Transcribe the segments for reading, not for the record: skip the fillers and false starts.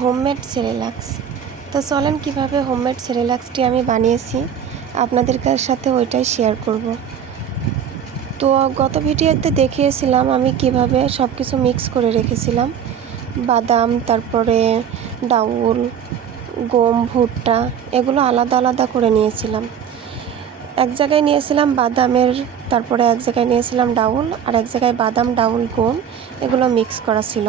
Homemade সেরেলাক্স। তো চলেন কীভাবে হোমমেড সেরেলাক্সটি আমি বানিয়েছি আপনাদের সাথে ওইটাই শেয়ার করব। তো গত ভিডিওতে দেখিয়েছিলাম আমি কিভাবে সব কিছু মিক্স করে রেখেছিলাম, বাদাম, তারপরে ডাউল, গম, ভুট্টা, এগুলো আলাদা আলাদা করে নিয়েছিলাম। এক জায়গায় নিয়েছিলাম বাদামের, তারপরে এক জায়গায় নিয়েছিলাম ডাউল, আর এক জায়গায় বাদাম, ডাউল, গম এগুলো মিক্স করা ছিল।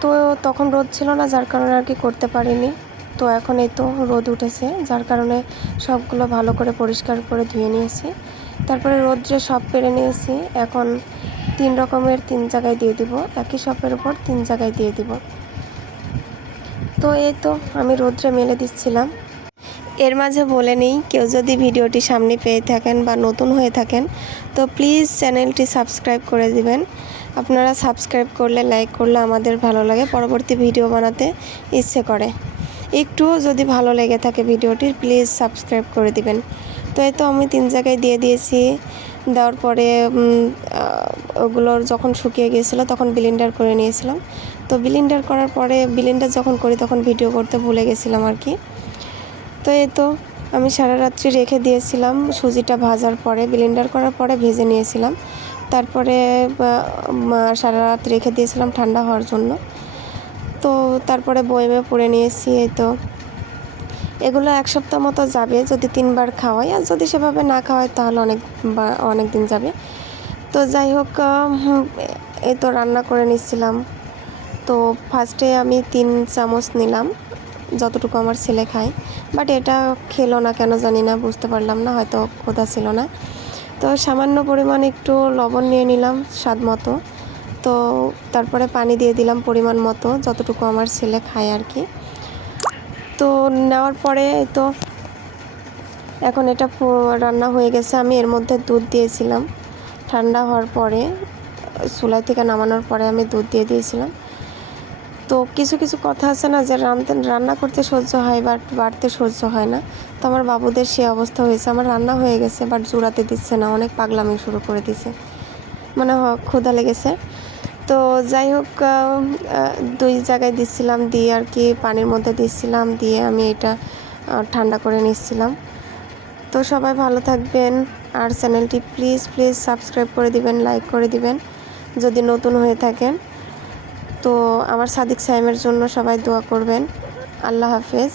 তো তখন রোদ ছিল না, যার কারণে আর কি করতে পারিনি। তো এখন এই তো রোদ উঠেছে, যার কারণে সবগুলো ভালো করে পরিষ্কার করে ধুয়ে নিয়েছি। তারপরে রোদ্রে সব পেরে নিয়েছি। এখন 3 রকমের 3 জায়গায় দিয়ে দিব, একই সবের উপর 3 জায়গায় দিয়ে দিব। তো এই তো আমি রোদ্রে মেলে দিচ্ছিলাম। এর মাঝে বলে নিই, কেউ যদি ভিডিওটি সামনে পেয়ে থাকেন বা নতুন হয়ে থাকেন তো প্লিজ চ্যানেলটি সাবস্ক্রাইব করে দিবেন। আপনারা সাবস্ক্রাইব করলে, লাইক করলে আমাদের ভালো লাগে, পরবর্তী ভিডিও বানাতে ইচ্ছে করে। একটু যদি ভালো লেগে থাকে ভিডিওটি প্লিজ সাবস্ক্রাইব করে দিবেন। তো এই তো আমি 3 জায়গায় দিয়ে দিয়েছি। দেওয়ার পরে ওগুলোর যখন শুকিয়ে গিয়েছিলো তখন ব্লেন্ডার করে নিয়েছিলাম। তো ব্লেন্ডার করার পরে, ব্লেন্ডার যখন করি তখন ভিডিও করতে ভুলে গেছিলাম আর কি। তো এই তো আমি সারা রাত্রি রেখে দিয়েছিলাম, সুজিটা ভাজার পরে, ব্লেন্ডার করার পরে ভেজে নিয়েছিলাম। তারপরে সারা রাত রেখে দিয়েছিলাম ঠান্ডা হওয়ার জন্য। তো তারপরে বয়েমে পুড়ে নিয়েছি। এই তো এগুলো 1 সপ্তাহ মতো যাবে যদি 3 বার খাওয়াই, আর যদি সেভাবে না খাওয়াই তাহলে অনেক দিন যাবে। তো যাই হোক, এই তো রান্না করে নিচ্ছিলাম। তো ফার্স্টে আমি 3 চামচ নিলাম, যতটুকু আমার ছেলে খায়। বাট এটা খেলো না কেন জানি না, বুঝতে পারলাম না, হয়তো ক্ষুধা ছিল না। তো সামান্য পরিমাণ একটু লবণ নিয়ে নিলাম স্বাদ মতো। তো তারপরে পানি দিয়ে দিলাম পরিমাণ মতো, যতটুকু আমার ছেলে খায় আর কি। তো নেওয়ার পরে তো এখন এটা রান্না হয়ে গেছে। আমি এর মধ্যে দুধ দিয়েছিলাম, ঠান্ডা হওয়ার পরে চুলাই থেকে নামানোর পরে আমি দুধ দিয়ে দিয়েছিলাম। তো কিছু কিছু কথা আছে না, যে রান্না করতে সহ্য হয় বাট বাড়তে সহ্য হয় না। তো আমার বাবুদের সে অবস্থা হয়েছে। আমার রান্না হয়ে গেছে বাট জোড়াতে দিচ্ছে না, অনেক পাগলামি শুরু করে দিছে, মানে ক্ষুধা লেগেছে। তো যাই হোক, 2 জায়গায় দিচ্ছিলাম, দিয়ে আর কি পানির মধ্যে দিচ্ছিলাম, দিয়ে আমি এটা ঠান্ডা করে নিচ্ছিলাম। তো সবাই ভালো থাকবেন, আর চ্যানেলটি প্লিজ সাবস্ক্রাইব করে দিবেন, লাইক করে দিবেন যদি নতুন হয়ে থাকেন। তো আমার সাদিক সাইমের জন্য সবাই দোয়া করবেন। আল্লাহ হাফেজ।